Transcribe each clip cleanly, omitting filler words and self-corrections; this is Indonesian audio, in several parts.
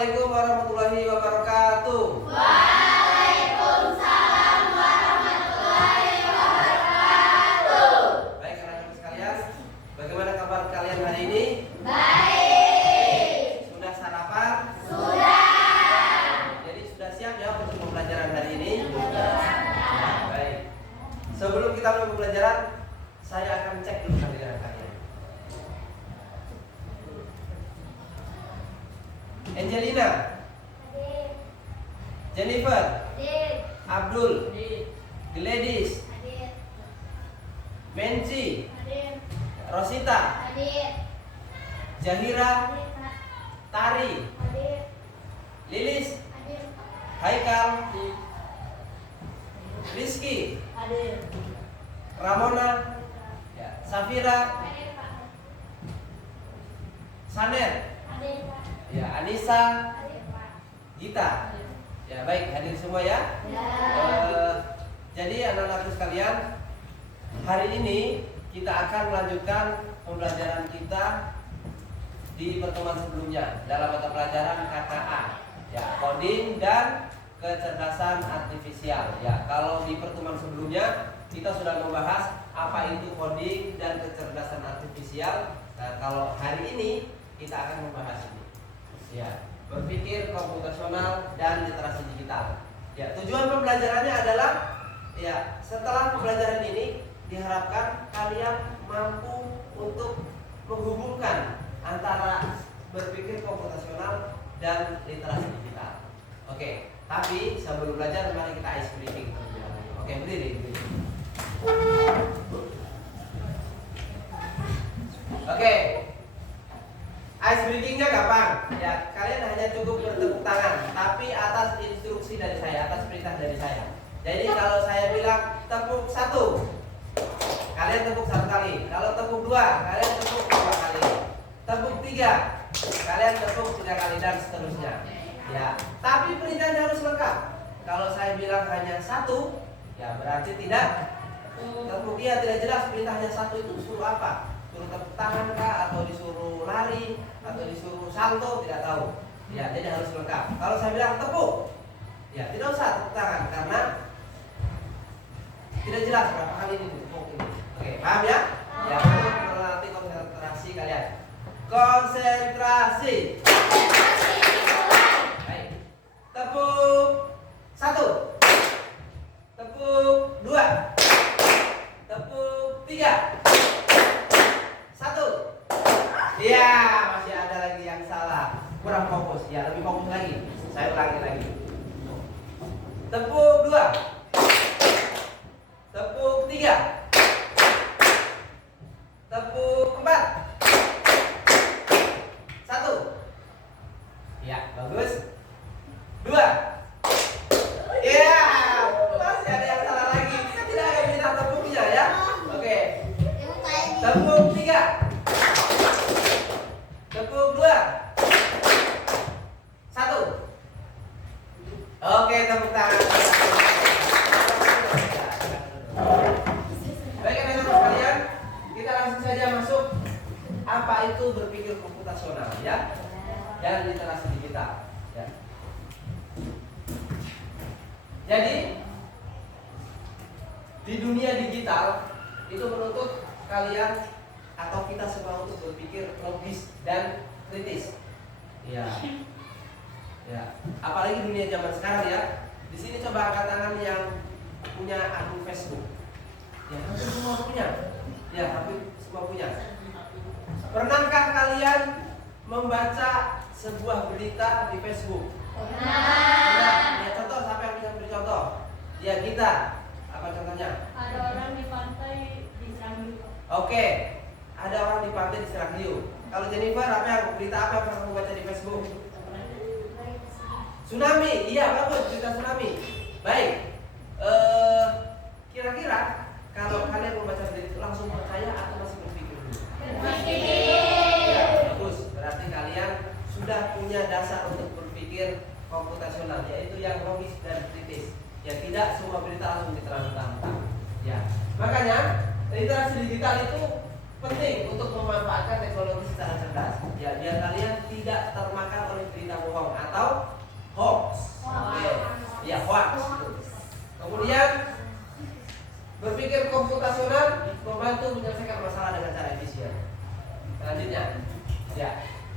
Assalamualaikum warahmatullahi wabarakatuh. Waalaikumsalam warahmatullahi wabarakatuh. Baik anak-anak sekalian, bagaimana kabar kalian hari ini? Baik. Sudah sarapan? Sudah. Jadi sudah siap ya untuk pembelajaran hari ini? Sudah. Baik. Sebelum kita mulai pembelajaran, saya akan cek dulu kehadiran kalian. Angelina, Hadir. Jennifer, Hadir. Abdul, Hadir. Gladys, Hadir. Benci, Hadir. Rosita, Hadir. Jahira, Hadir, Pak. Tari, Hadir. Lilis, Hadir, Pak. Haikal, Rizky, Hadir. Ramona, ya, Safira, Hadir, Pak. Sanet, Hadir, Pak. ya, Anissa, Hadir, Pak. Gita. Ya baik, hadir semua ya. Jadi anak-anak sekalian, hari ini kita akan melanjutkan pembelajaran kita di pertemuan sebelumnya dalam mata pelajaran KKA, ya, coding dan kecerdasan artifisial. Ya, kalau di pertemuan sebelumnya kita sudah membahas apa itu coding dan kecerdasan artifisial. Nah, kalau hari ini kita akan membahas ini. Ya, berpikir komputasional dan literasi digital. Ya, tujuan pembelajarannya adalah ya, setelah pembelajaran ini diharapkan kalian mampu untuk menghubungkan antara berpikir komputasional dan literasi digital. Oke, tapi sebelum belajar mari kita ice breaking. Oke, berdiri. Oke. Ice breakingnya gampang. Ya, kalian hanya cukup bertepuk tangan, tapi atas instruksi dari saya, atas perintah dari saya. Jadi kalau saya bilang tepuk 1, kalian tepuk 1 kali. Kalau tepuk 2, kalian tepuk 2 kali. Tepuk 3, kalian tepuk 3 kali dan seterusnya. Ya, tapi perintahnya harus lengkap. Kalau saya bilang hanya 1, ya berarti tidak tepuk. Iya, tidak jelas perintahnya 1 itu suruh apa? Suruh tepuk tangan kah, atau disuruh lari, atau disuruh salto, tidak tahu. Ya, jadi harus lengkap. Kalau saya bilang tepuk, ya tidak usah tepuk tangan karena tidak jelas berapa kali ini tepuk ini. Oke, paham ya? Ya, untuk melatih konsentrasi kalian. Konsentrasi. Baik. Tepuk 1. Tepuk 2. Tepuk 3. 1. Iya, masih ada lagi yang salah. Kurang fokus. Ya, lebih fokus lagi. Saya ulangi lagi. Tepuk 2. Tepuk 3. Tepuk 4. 1. Ya, bagus. 2. Ya, masih ada yang salah lagi. Kita tidak akan minta tepuknya ya. Oke. Tepuk 3. Tepuk 2. 1. Oke, tepuk tangan. Baik anak-anak sekalian, kita langsung saja masuk. Apa itu berpikir komputasional ya? Dan literasi digital. Ya. Jadi di dunia digital itu menuntut kalian atau kita semua untuk berpikir logis dan kritis. Ya. Ya, apalagi dunia zaman sekarang ya. Di sini coba angkat tangan yang punya akun Facebook. Ya, hampir semua punya. Ya, hampir semua punya. Pernahkah kalian membaca sebuah berita di Facebook? Pernah. Ya, contoh, siapa yang bisa beri contoh? Ya, kita. Apa contohnya? Ada orang di pantai diserang juga. Oke, ada orang di pantai diserang hiu. Kalau Jennifer, berita apa yang pernah kamu baca di Facebook? Tsunami, iya bagus, berita tsunami. Baik, kira-kira kalau kalian membaca berita itu langsung percaya atau masih berpikir dulu? Ya, bagus, berarti kalian sudah punya dasar untuk berpikir komputasional, yaitu yang logis dan kritis. Ya, tidak semua berita langsung diterang mentah-mentah. Ya, makanya literasi digital itu penting untuk memanfaatkan teknologi secara cerdas. Ya, biar kalian tidak termakan oleh berita bohong atau Kemudian berpikir komputasional membantu menyelesaikan masalah dengan cara efisien. Selanjutnya,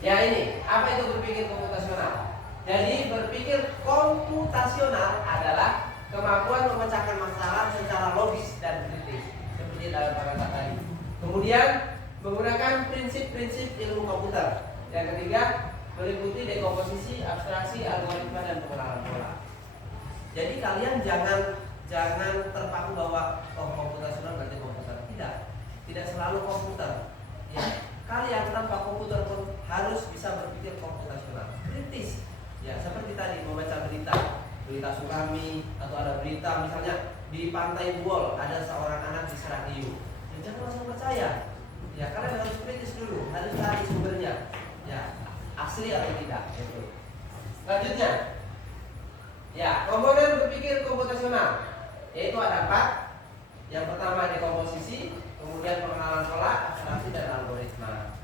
ya ini apa itu berpikir komputasional? Jadi berpikir komputasional adalah kemampuan memecahkan masalah secara logis dan kritis, seperti dalam paragraf tadi. Kemudian menggunakan prinsip-prinsip ilmu komputer. Yang ketiga, meliputi dekomposisi, abstraksi, algoritma, dan pengenalan pola. Jadi kalian jangan terpaku bahwa komputasional berarti komputer. Tidak selalu komputer. Ya, kalian tanpa komputer pun harus bisa berpikir komputasional, kritis. Ya, seperti tadi membaca berita tsunami atau ada berita misalnya di pantai Buol ada seorang anak diserang hiu. Ya, jangan langsung percaya. Ya, kalian harus kritis dulu, harus cari sumbernya. Ya, asli atau tidak. Gitu. Selanjutnya, ya, komponen berpikir komputasional yaitu ada 4. Yang pertama dekomposisi, kemudian pengenalan pola, abstraksi, dan algoritma.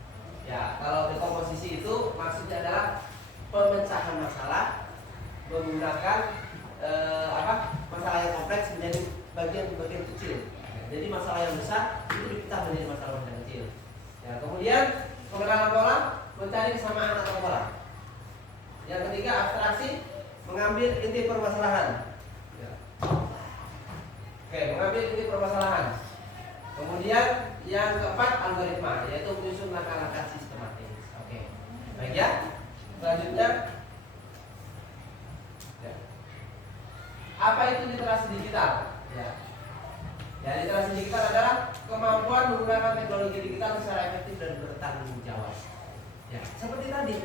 Ya, kalau dekomposisi itu maksudnya adalah pemecahan masalah menggunakan masalah yang kompleks menjadi bagian-bagian kecil. Jadi masalah yang besar itu dipecah menjadi masalah yang kecil. Ya, kemudian pengenalan pola, mencari kesamaan atau pola. Yang ketiga abstraksi, mengambil inti permasalahan. Ya. Oke, mengambil inti permasalahan. Kemudian yang keempat algoritma, yaitu menyusun langkah-langkah sistematis. Oke, baik ya. Selanjutnya, ya. Apa itu literasi digital? Ya, literasi digital adalah kemampuan menggunakan teknologi digital secara efektif dan bertanggung jawab. Ya, seperti tadi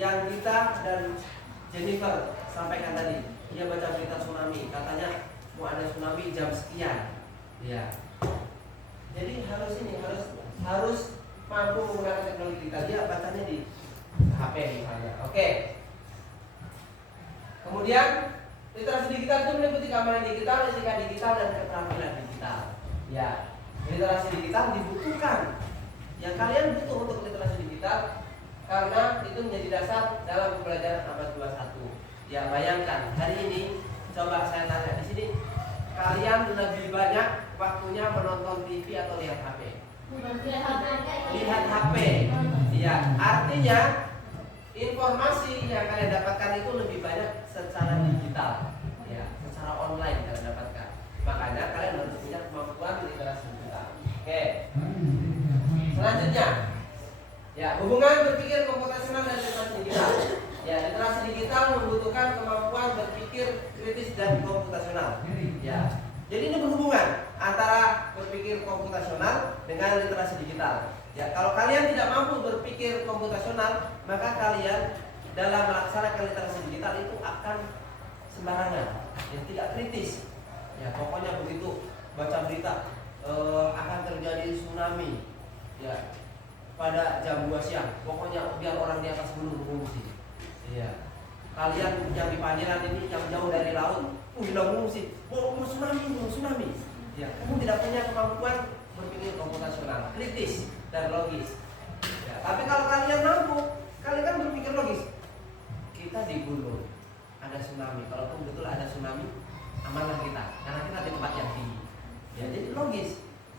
yang kita dan Jennifer sampaikan tadi, dia baca berita tsunami, katanya mau ada tsunami jam sekian. Ya, jadi harus mampu menggunakan teknologi digital. Dia bacanya di HP misalnya. Oke. Kemudian literasi digital itu meliputi keamanan digital, etika digital, dan keterampilan digital. Ya, literasi digital dibutuhkan. Yang kalian butuh untuk literasi digital karena itu menjadi dasar dalam pembelajaran abad 21. Ya, bayangkan hari ini coba saya tanya di sini, kalian lebih banyak waktunya menonton TV atau lihat HP? Lihat HP. Ya, artinya informasi yang kalian dapatkan itu lebih banyak secara digital, ya, secara online kalian dapatkan. Makanya kalian harus punya kemampuan literasi digital. Oke. Selanjutnya, ya, hubungan berpikir komputasional dan literasi digital. Ya, literasi digital membutuhkan kemampuan berpikir kritis dan komputasional. Ya, jadi ini berhubungan antara berpikir komputasional dengan literasi digital. Ya, kalau kalian tidak mampu berpikir komputasional, maka kalian dalam melaksanakan literasi digital itu akan sembarangan, yang tidak kritis. Ya, pokoknya begitu baca berita akan terjadi tsunami. Ya, pada jam 2 siang, pokoknya biar orang di atas gunung mengungsi. Iya. Kalian yang di Panjeran ini yang jauh dari laut, bilang mengungsi, mau tsunami. Ya, kamu tidak punya kemampuan berpikir komputasional, kritis dan logis. Ya, tapi kalau kalian mampu, kalian kan berpikir logis. Kita di gunung, ada tsunami. Kalaupun betul ada tsunami, amanlah kita, karena kita di tempat yang tinggi. Ya, jadi logis.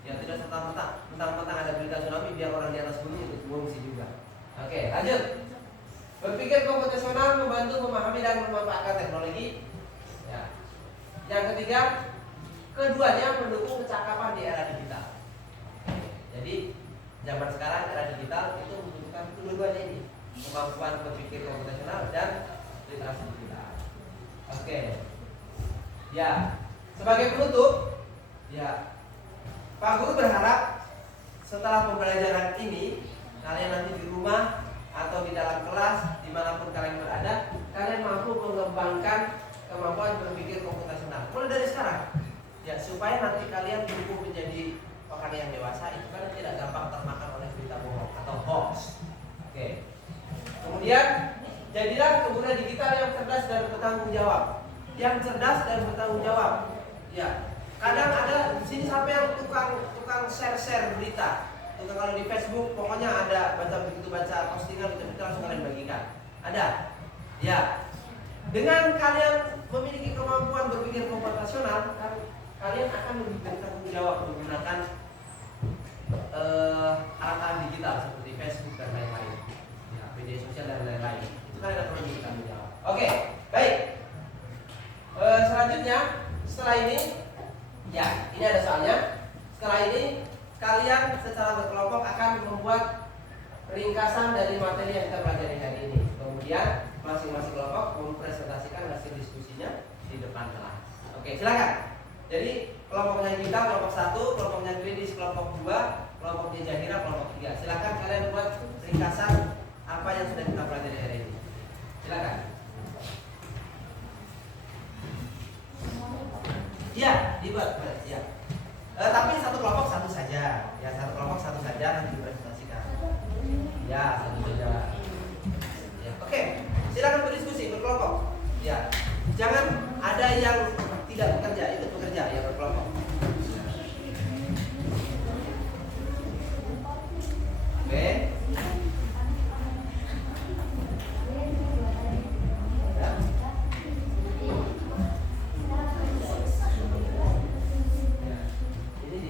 Ya, tidak serta-merta mentang-mentang ada berita tsunami biar orang di atas gunung itu mengungsi juga. Oke, lanjut. Berpikir komputasional membantu memahami dan memanfaatkan teknologi. Ya. Yang ketiga, keduanya mendukung kecakapan di era digital. Jadi zaman sekarang era digital itu membutuhkan kedua-duanya ini, kemampuan berpikir komputasional dan literasi digital. Oke. Ya, sebagai penutup, ya, Pak Guru berharap setelah pembelajaran ini kalian nanti di rumah atau di dalam kelas dimanapun kalian berada, kalian mampu mengembangkan kemampuan berpikir komputasional mulai dari sekarang, ya, supaya nanti kalian tumbuh menjadi orang yang dewasa itu kan tidak gampang termakan oleh berita bohong atau hoax. Oke. Kemudian jadilah pengguna digital yang cerdas dan bertanggung jawab. Yang cerdas dan bertanggung jawab. Ya. Kadang ada di sini sampai yang tukang share berita. Tukang kalau di Facebook pokoknya ada baca postingan itu langsung kalian bagikan. Ada. Ya. Dengan kalian memiliki kemampuan berpikir komputasional, kan kalian akan lebih bertanggung jawab menggunakan alat-alat digital seperti Facebook dan lain-lain, ya, media sosial dan lain-lain. Itu kalian akan lebih bertanggung jawab. Oke, baik. Selanjutnya, setelah ini, ya, ini ada soalnya. Setelah ini, kalian secara berkelompok akan membuat ringkasan dari materi yang kita pelajari hari ini. Kemudian, masing-masing kelompok mempresentasikan hasil diskusinya di depan kelas. Oke, silakan. Jadi, kelompoknya kita, kelompok 1, kelompoknya Gladys, kelompok 2, kelompoknya Jahira, kelompok 3. Silakan kalian buat ringkasan apa yang sudah kita pelajari hari ini. Silakan. Iya, dibuat. Ya. Tapi satu kelompok satu saja. Ya, satu kelompok satu saja nanti dipresentasikan. Ya, satu saja. Ya, oke. Silakan berdiskusi berkelompok. Ya. Jangan ada yang tidak bekerja, ikut bekerja ya berkelompok. Oke. Ya. Ini di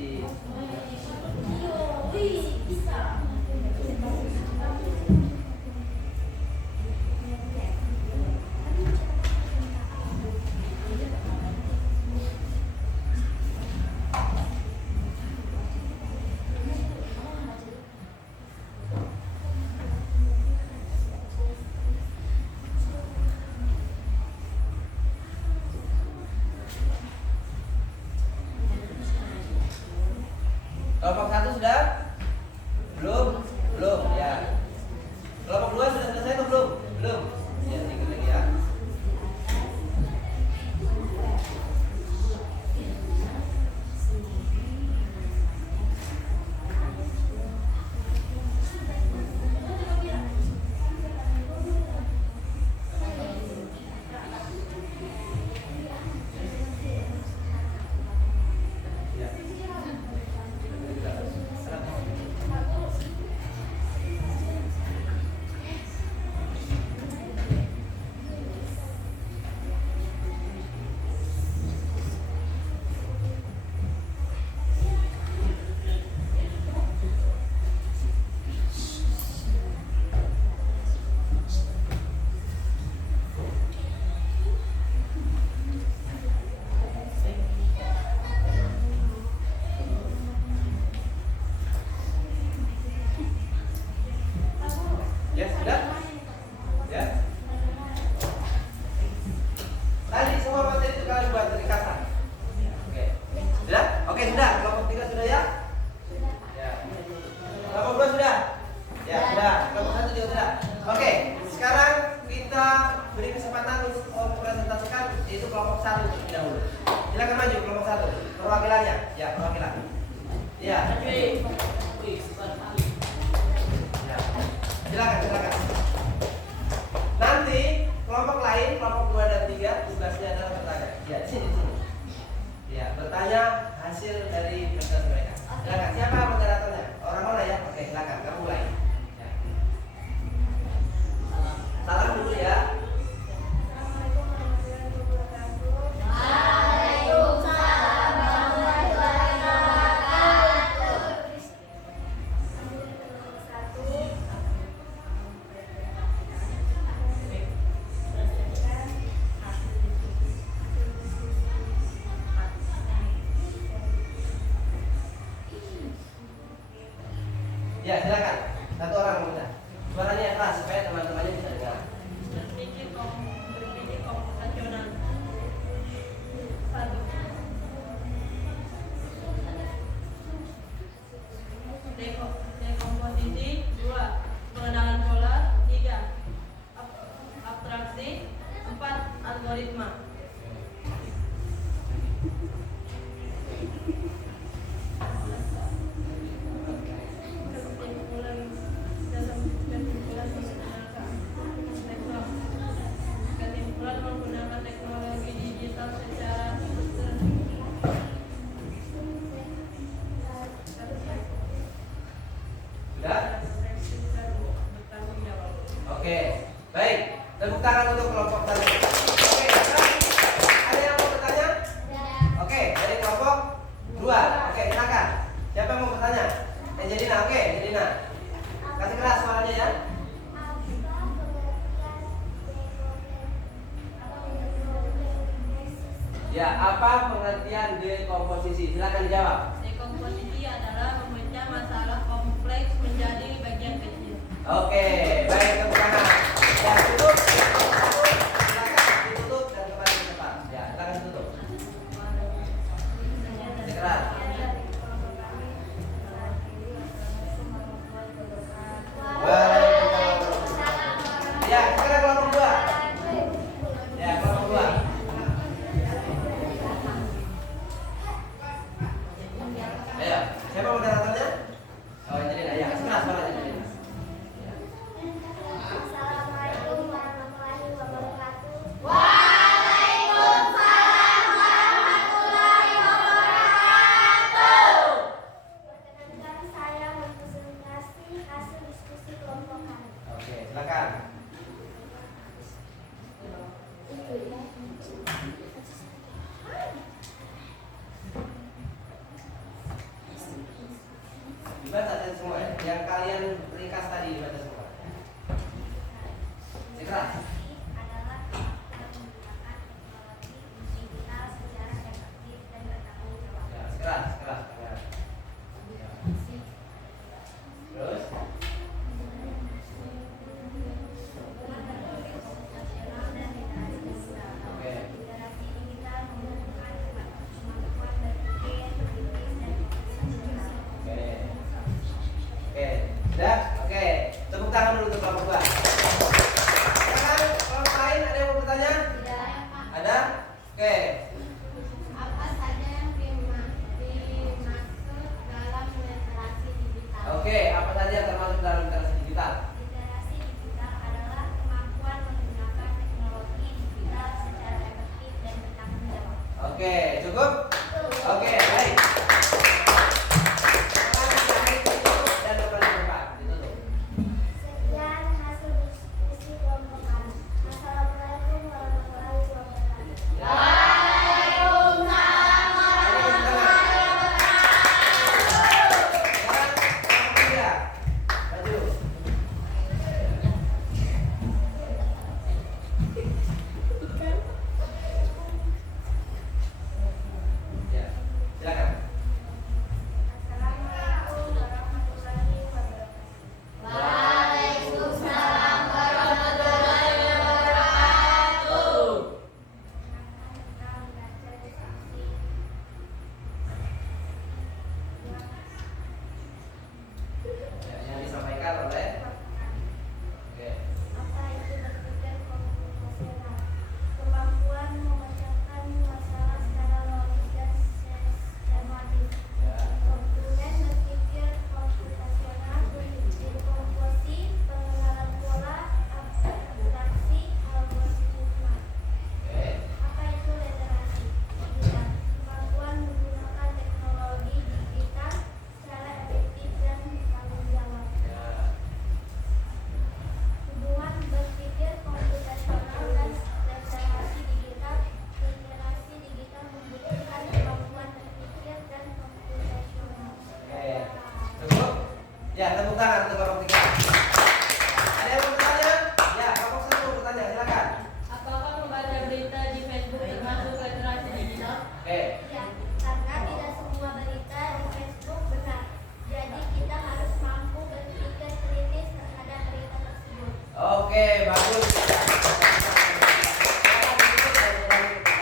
kelompok 1 sudah? Belum? Belum, ya. Kelompok 2 sudah selesai atau belum? Belum. Ya, sedikit lagi ya. Ya, sudah? Ya. Tadi semua materi itu kalian buat ringkasan. Oke. Sudah? Oke, sudah. Kelompok 3 sudah ya? Ya. Kelompok 2 sudah? Ya, sudah. Kelompok 1 juga sudah. Oke, sekarang kita beri kesempatan untuk mempresentasikan yaitu kelompok 1 terlebih dahulu. Silakan maju kelompok 1. Perwakilannya. Ya, perwakilan. Ya. Silakan. Nanti kelompok lain, kelompok 2 dan 3 tugasnya adalah bertanya. Ya, di sini. Ya, bertanya hasil dari presentasi mereka. Silakan. Siapa moderatornya? Orang mana ya? Oke, silakan. Kamu mulai. Ya. Salam dulu ya. Ya, silakan. Satu orang muda. Suaranya keras supaya teman-temannya bisa dengar. Berpikir komputasional. 1. Dekomposisi. 2. Pengenalan pola. 3. Abstraksi. 4. Algoritma. Kesimpulan menggunakan teknologi digital secara Sudah? bertanggung jawab. Oke. Baik. Tepuk tangan untuk kelompok tadi. Oke, sekarang bertanya? Angelina, oke, Angelina. Kasih keras suaranya ya. Ya, apa pengertian dekomposisi? Silakan dijawab. Dekomposisi adalah memecah masalah kompleks menjadi bagian kecil. Oke, baik, tepuk tangan. Ya, tutup. Silakan ditutup dan kembali ke depan. Ya, silakan tutup. Keras. Ya, sekarang kelompok 2. Ya, kelompok 2. Ayo, siapa moderatornya? Oh, Angelina, ya, keras suaranya Angelina. Assalamualaikum warahmatullahi wabarakatuh. Perkenankan saya mempresentasi hasil diskusi kelompok kami. Oke, silakan. Dibaca saja semua ya. Yang kalian ringkas tadi dibaca semua. Keras. Adalah kemampuan menggunakan teknologi digital secara efektif dan bertanggung jawab. Ya, keras, keras. Ya. Terus? Nasional dan literasi digital. Oke. Literasi digital membutuhkan kemampuan berpikir, kritis, dan konsentrasi. Oke. Oke. Sudah? Oke. Tepuk tangan dulu untuk kelompok 2. Sekarang kelompok lain ada yang mau bertanya? Ada? Oke. Apa saja yang dimaksud dalam literasi digital? Oke, apa saja yang termasuk dalam literasi digital? Literasi digital adalah kemampuan menggunakan teknologi digital secara efektif dan bertanggung jawab. Oke, cukup? Oke, baik. Sekarang ditutup dan kembali ke depan. Ditutup. Sekian hasil diskusi kelompok kami. Assalamualaikum warahmatullahi wabarakatuh. Assalamualaikum warahmatullahi wabarakatuh. Kita membaca diskusi. Yang disampaikan oleh Oke. Apa itu berpikir komputasional? Kemampuan memecahkan masalah secara logis dan sistematis. Ya. Komponen berpikir komputasional dekomposi, pengenalan pola, abstraksi, algoritma. Oke. Apa itu literasi digital? Kemampuan menggunakan teknologi digital secara efektif dan bertanggung jawab. Ya. Hubungan berpikir komputasional dan literasi digital. Literasi digital membutuhkan kemampuan berpikir dan komputasional. Oke. Cukup? Ya, tepuk tangan untuk kelompok 3. Ada yang mau bertanya? Ya, kelompok 1 bertanya, silakan. Apakah membaca berita di Facebook termasuk literasi digital? Oke. Ya, karena tidak semua berita di Facebook benar. Jadi kita harus mampu berpikir kritis terhadap berita tersebut. Oke, bagus. Silakan ditutup dan kembali ke depan.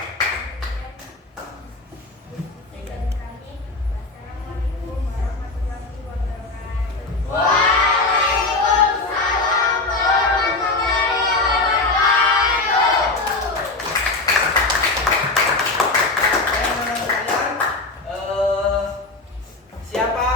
Sekian kami. Wassalamualaikum warahmatullahi wabarakatuh. Menurut kalian, siapa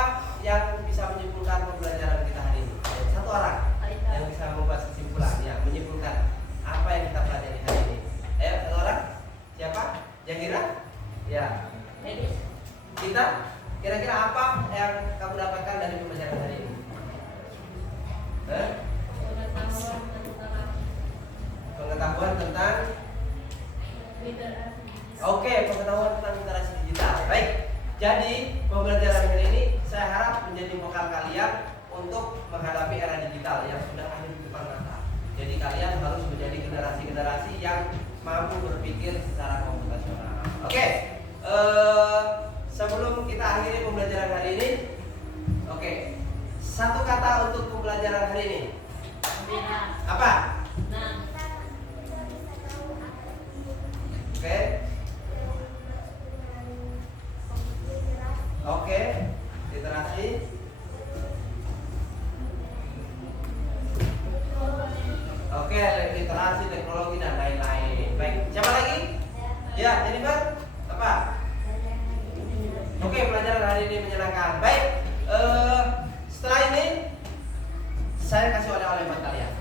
yang bisa menyimpulkan pembelajaran kita hari ini? Satu orang yang bisa membuat kesimpulan, ya, menyimpulkan apa yang kita pelajari hari ini. Ayo, satu orang. Siapa? Yang kira? Ya. Kita kira-kira apa yang kamu dapatkan dari pembelajaran hari ini? Pengetahuan tentang Literasi. Oke, pengetahuan tentang literasi digital. Baik. Jadi, pembelajaran hari ini saya harap menjadi generasi-generasi yang mampu berpikir secara komputasional. Oke, sebelum kita akhiri pembelajaran hari ini, oke, satu kata untuk pembelajaran hari ini. Apa? Oke. Oke, literasi. Oke, literasi, teknologi dan lain-lain. Baik, siapa lagi? Ya, Jennifer. Apa? Oke, pelajaran hari ini menyenangkan. Baik, setelah ini saya kasih oleh-oleh buat kalian.